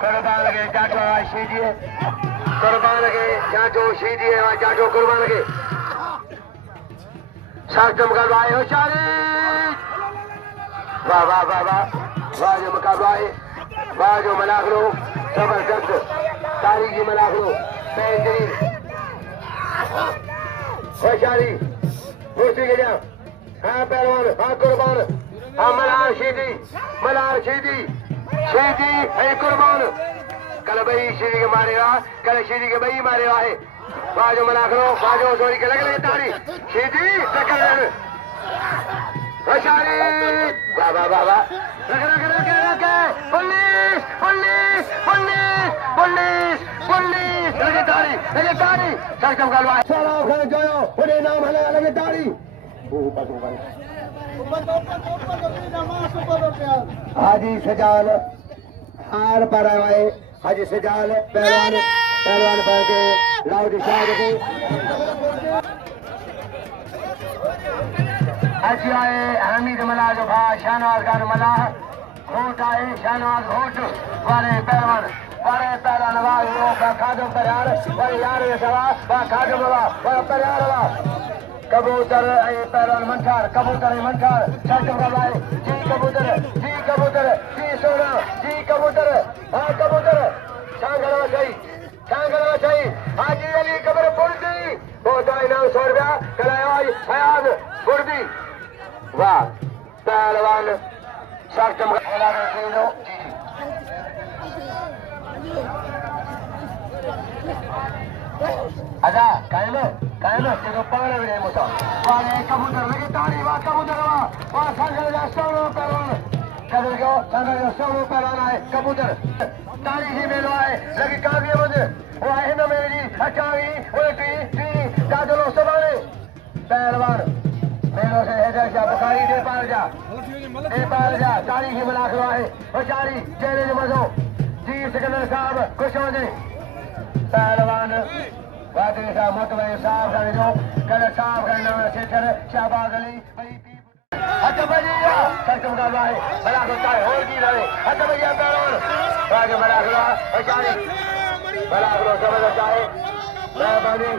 कुर्बान लगे जाटो शीजिए कुर्बान लगे जाटो शीजिए जाटो कुर्बान लगे साक्षम करवाए होशियारी वाह वाह वाह वाह वाह जो मुकाबला वाह जो मनाखलो जबरदस्त तारीखी मनाखलो बेहतरीन होशियारी मूर्ति के जा हाँ पहलवान हाँ कुर्बान हाँ मल्हार शीदी शीदी है कुर्बान कल भाई शीदी के मारेगा कल शीदी के भाई मारेगा है बाजो मना करो बाजो सोरी के लगे लगे ताड़ी शीदी टक्कर होशियारी वाह वाह वाह वाह रखे police police police police police लगे ताड़ी सक्षम करवाए सलाम खान जोयो उन्हें नाम है लगे ताड़ी हाजी सजाल हार पर आए हाजी सजाल पहलवान पर के लाउड शाह के हाजी आए हमीद मला जो भा शहनाज खान मला घोट आए शहनाज घोट वाले पहलवान वाज खादो परियार वाले यार सवा वा खादो बाबा वा परियार वा कबूतर पहलवान मंठार सक्षम करवाए जी कबूतर जी सोना जी कबूतर हाँ कबूतर छांगलवा चाहिए हाजी अली कबर पुर्दी बहुत इनाम 100 रुपया कलावाज हयात पुर्दी वाह पहलवान सक्षम अदा कायम तेरे पाने भी नहीं मुसा वाले कबूतर लगे ताड़ी वाह कबूतर वाह संगल जा सोनो पहलवान कदर को संगल जा सोनो पहलवान आए कबूतर ताड़ी ही मेलो आए लगे काफी मुझे वो आए ना मेरे जी अचावी वो टी काजलो सवाले पहलवान मेलो से है जा बुखारी दे पार जा ताड़ी ही मिला के आए वो चारी चेहरे जो मजो जी सिकंदर साहब खुश हो जाए पहलवान वादरी साहब मोतबरी साहब का जो कल साहब का नाम सेठर शाहबाज अली हट बजिया सक्षम करवाए बड़ा होता है और की रहे हट बजिया पहलवान राज बड़ा खिला होशियारी बड़ा खिलो जबरदस्त है मेहरबानी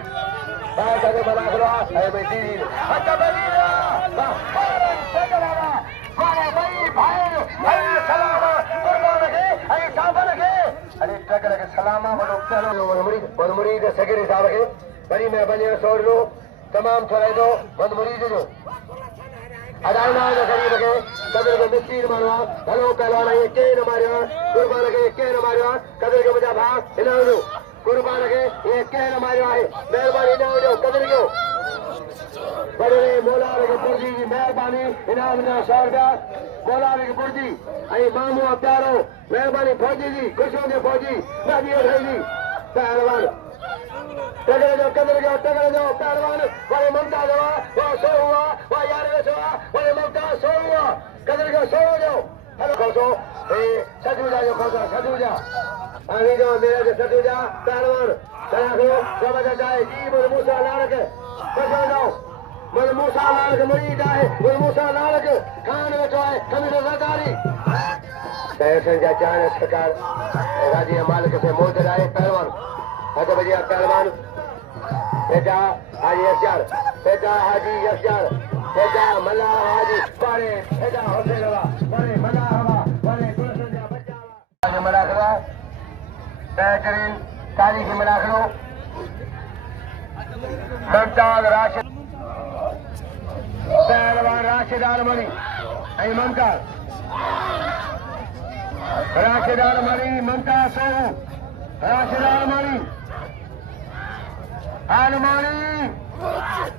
बात करके बड़ा खिला है बेटी हट बजिया वाह वाह भाई सलाम कुर्बान लगे अरे साहब लगे अरे टकर के सलामा बोलो पहलो वन मुरीद सेक्रेटरी साहब के बड़ी मेहरबानी 100 लो तमाम थोड़े दो वन मुरीद जो अदायना जो करीब के कदर के मिस्कीन मारवा हेलो पहलवान ये के न मारवा कुर्बान के मारवा कदर के मजा भाग इनाम दो कुर्बान के ये के न मारवा है मेहरबानी इनाम दो कदर के बड़े मौला के पुरजी की मेहरबानी इनाम ना 100 रुपया मौला के पुरजी आई मामू प्यारो मेहरबानी फौजी जी खुश हो गए फौजी नबी जी पहलवान कदर जो पहलवान वाले ममता दवा वो सो हुआ वो यार हुआ वाले ममता सो हुआ कदर जो सो जाओ हेलो खोसो सजूजा जो खोसो सजूजा अभी जो मेरे से सजूजा पहलवान चला करो जबरदस्त है जी मुझे मूसा लालक खुश हो जाओ मुझे मूसा लालक मुरीद है मुझे मूसा लालक खान बैठो है कमी तो सरदारी पैसे जा जान सरकार राजी मालिक से मोहतर आए पहलवान हट बजिया पहलवान बेटा हाजी यशजार बेटा मल्ला हाजी बड़े बेटा हुसैन हवा बड़े मल्ला हवा बड़े गुलशन बच्चा मलाखरा बेहतरीन तारीखी मलाखरो मुमताज राशिद पहलवान राशिद आलमनी आई ममताज राशिद आलमनी ममताज सोहू राशिद आलमनी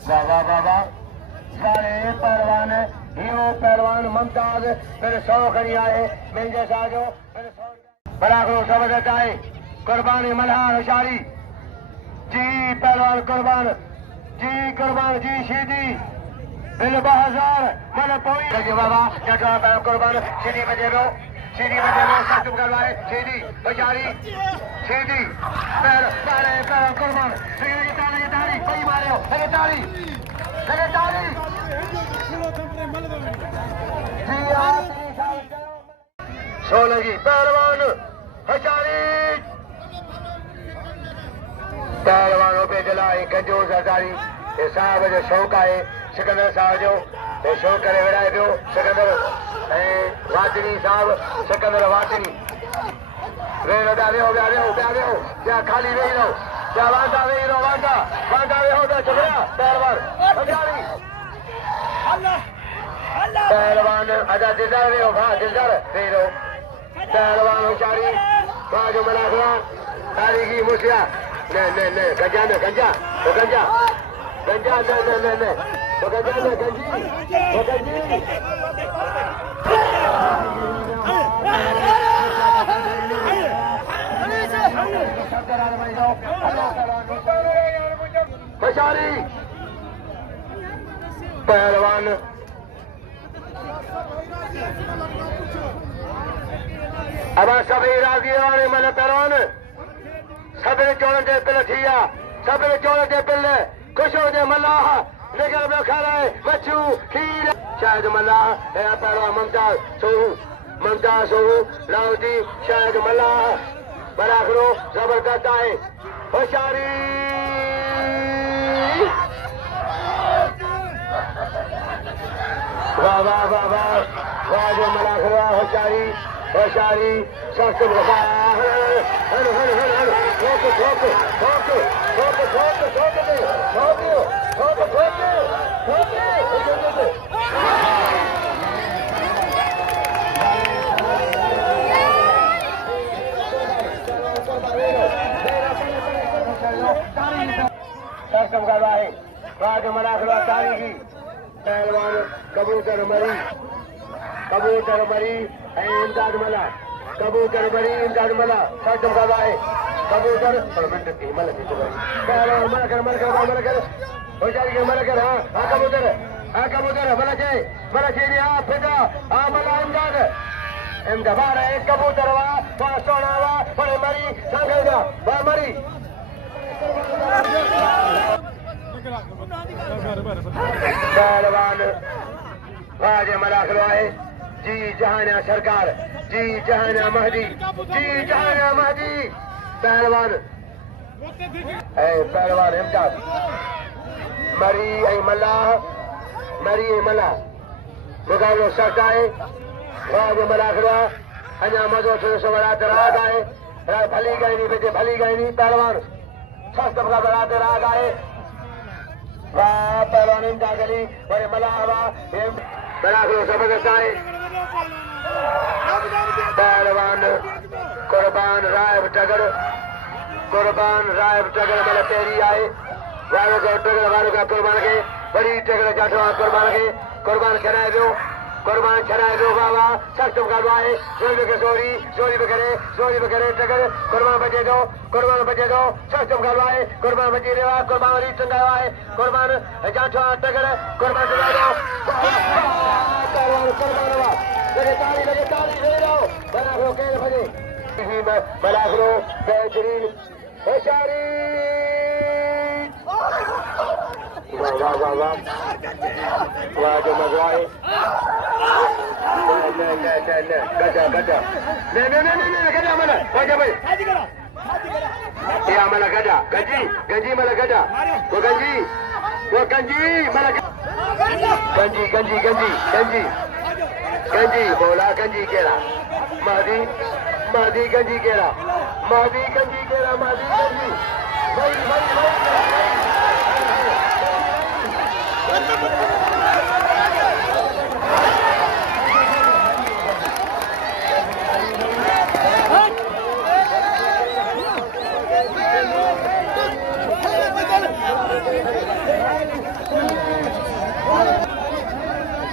बाबा सारे पहलवान हीरो पहलवान मुमताज मेरे 100 खड़ी आए मेरे जैसा जो बड़ा करो जबरदस्त आए कुर्बानी मल्हार होशियारी जी पहलवान कुर्बान जी शीदी दिल बहाजार मन पोई लगे बाबा जटा पहलवान कुर्बान शीदी बजे सक्षम करवाए शीदी होशियारी शीदी पहलवान कुर्बान ताली कोई मारे हो लगे ताली जी आप 16 की पहलवान होशियारी पहलवानों पे दिला कंजूस हज़ारी साहब जो शौक़ है सिकंदर साहब जो शौक़ करे विराए पियो सिकंदर वाटनी साहब सिकंदर वाटनी वेहो क्या खाली वेही रहो क्या वांदा वेही रहो वांदा वेहो था छोकरा पहलवान हज़ारी पहलवान आजा दिलदार वेहो भाउ दिलदार वेही रहो पहलवान होशियारी भाउ जो मना हुआ तारीखी मुसिया न गंजा न गंजा वो गंजा न वो गंजा न गंजी वो गंजी होशियारी पहलवान अब सभी राजी वाले मन पहलवान सभी चोड़न जे पिल थी आहे सभी चोड़न जे पिल खुश हो जे मल्लाह निगर में खाराए मच्छू खीर शायद मल्लाह है पहलवान ममताज सोहू लाउदी शायद मल्लाह बराखरो जबरदस्त है होशियारी वाह वाह वाह वाह वाह जो मलाखरा होशियारी सख्त तारीखी पहलवान कबूतर मरी इमदाद मला कबूतर मरी इमदाद मला सक्षम का है कबूतर पहलवान मल कर होशियारी के मल कर हाँ कबूतर मला चाहिए हाँ फिजा हाँ मला इमदाद बार एक कबूतर वाह सोना वाह बड़े मरी संगेगा वाह मरी पहलवान वाह मला है जी जहाना सरकार जी जहाना महदी पहलवान इमदाद मरी मल्लाह मुकाबलो सख्त है वाह मलाखड़ा अञा मज़ो थियो रात राग आहे भली गई नहीं पहलवान सख्त मुकाबला रात राग आहे वाह पहलवान इमदाद अली वरी मल्लाह वाह मलाखड़ो जबरदस्त आहे पहलवान कुर्बान रायब टगर मतलब पहिरीं आहे वारो का कुर्बान खे वरी टगर जाठो कुर्बान छॾाए वियो वाह वाह सख़्त मुक़ाबिलो आहे जोरी बि करे टगर कुर्बान बचे थो सख़्त मुक़ाबिलो आहे कुर्बान बची रहियो आहे कुर्बान वरी टंगायो आहे कुर्बान जाठो टगर कुर्बान टंगायो लगे ताली ले रहो मलाखड़ो केर भजे मलाखड़ो बेहतरीन होशियारी वाह जो मज़ो आहे गजा गजा मला वाजा भाई या मला गजा गंजी मला गजा वो गंजी मला गंजी बोला गंजी केरा महदी गंजी केरा महदी गंजी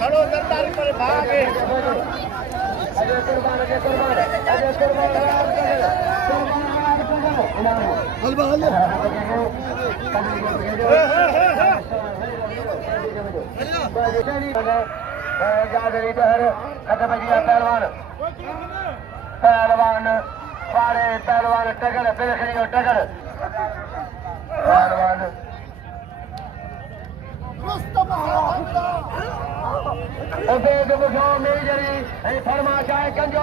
खड़ो सरदारी पर भागे हलवा पहलवान पारे पहलवान टगर टगर पहलवान फरमाश आहे कंजो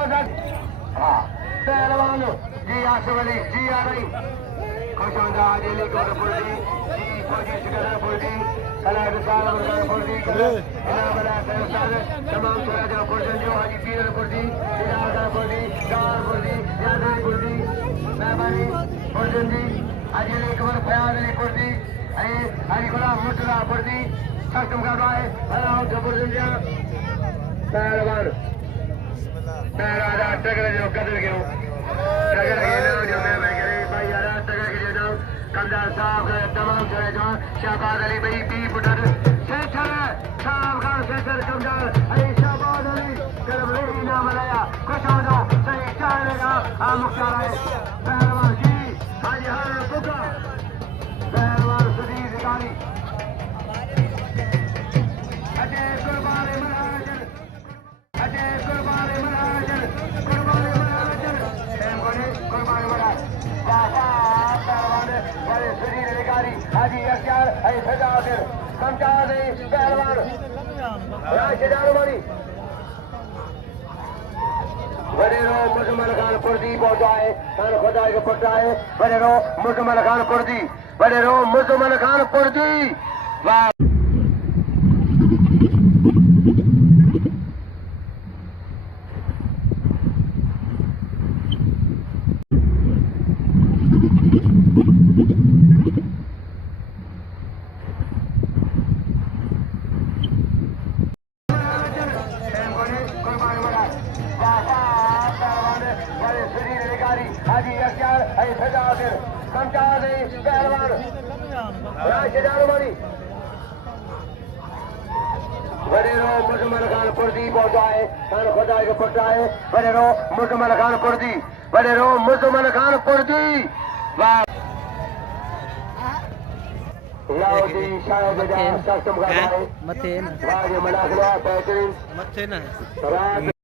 पहलवान जी आसिफ अली जी आ रही खुशामदा जेली कोट पुरदी जी फौजी सिकंदर पुरदी कला विशाल वर्गन पुरदी कला बला सरसाद तमाम स्वराज पुरदन जो हाजी पीर पुरदी सिराजा पुरदी कार पुरदी यादव पुरदी मेहमानी पुरदन जी हाजी कमर फयाज अली पुरदी ए हाजी गुलाम मुर्तजा पुरदी सख्त मुकाबला है अल्लाह जबरदस्त जा पहलवान पहला टकर जो कदर के टकर के नाम जो मैं करे भाई यार टकर के नाम कंदार साहब तमाम चले जो शाहबाज अली भाई बी पुटर सेठर साहब का सेठर कमदार अली शाहबाज अली करबले इनाम लाया खुश हो जाओ सही चाहेगा मुख्तार है पहलवान जी हाजी हां बुका पहलवान सुदीर गाली अजय कुर्बान महाराजन अजय कुर्बान महाराजन कुर्बान महाराजन कुर्बान महाराज पहलवान बड़े सुदीर अधिकारी हाजी अख्तियार अली सजावट कमचार पहलवान राशिदार मारी वडेरो मुजमल खान पुरदी पहुंचा है खान खुदा के पुत्र है वडेरो मुजमल खान पुरदी वडेरो मुजमल खान पुरदी वाह हाजी अख्तियार अली सजावट कमचार पहलवान राशिदार मारी वडेरो मुजमल खान पुरदी पहुंचा है खान खुदा के पुत्र है वडेरो मुजमल खान पुरदी वडेरो मुजमल खान पुरदी वाह लाउदी शायद सख्त मुकाबला है मथे ना वाह ये मलाखला बेहतरीन मथे ना रात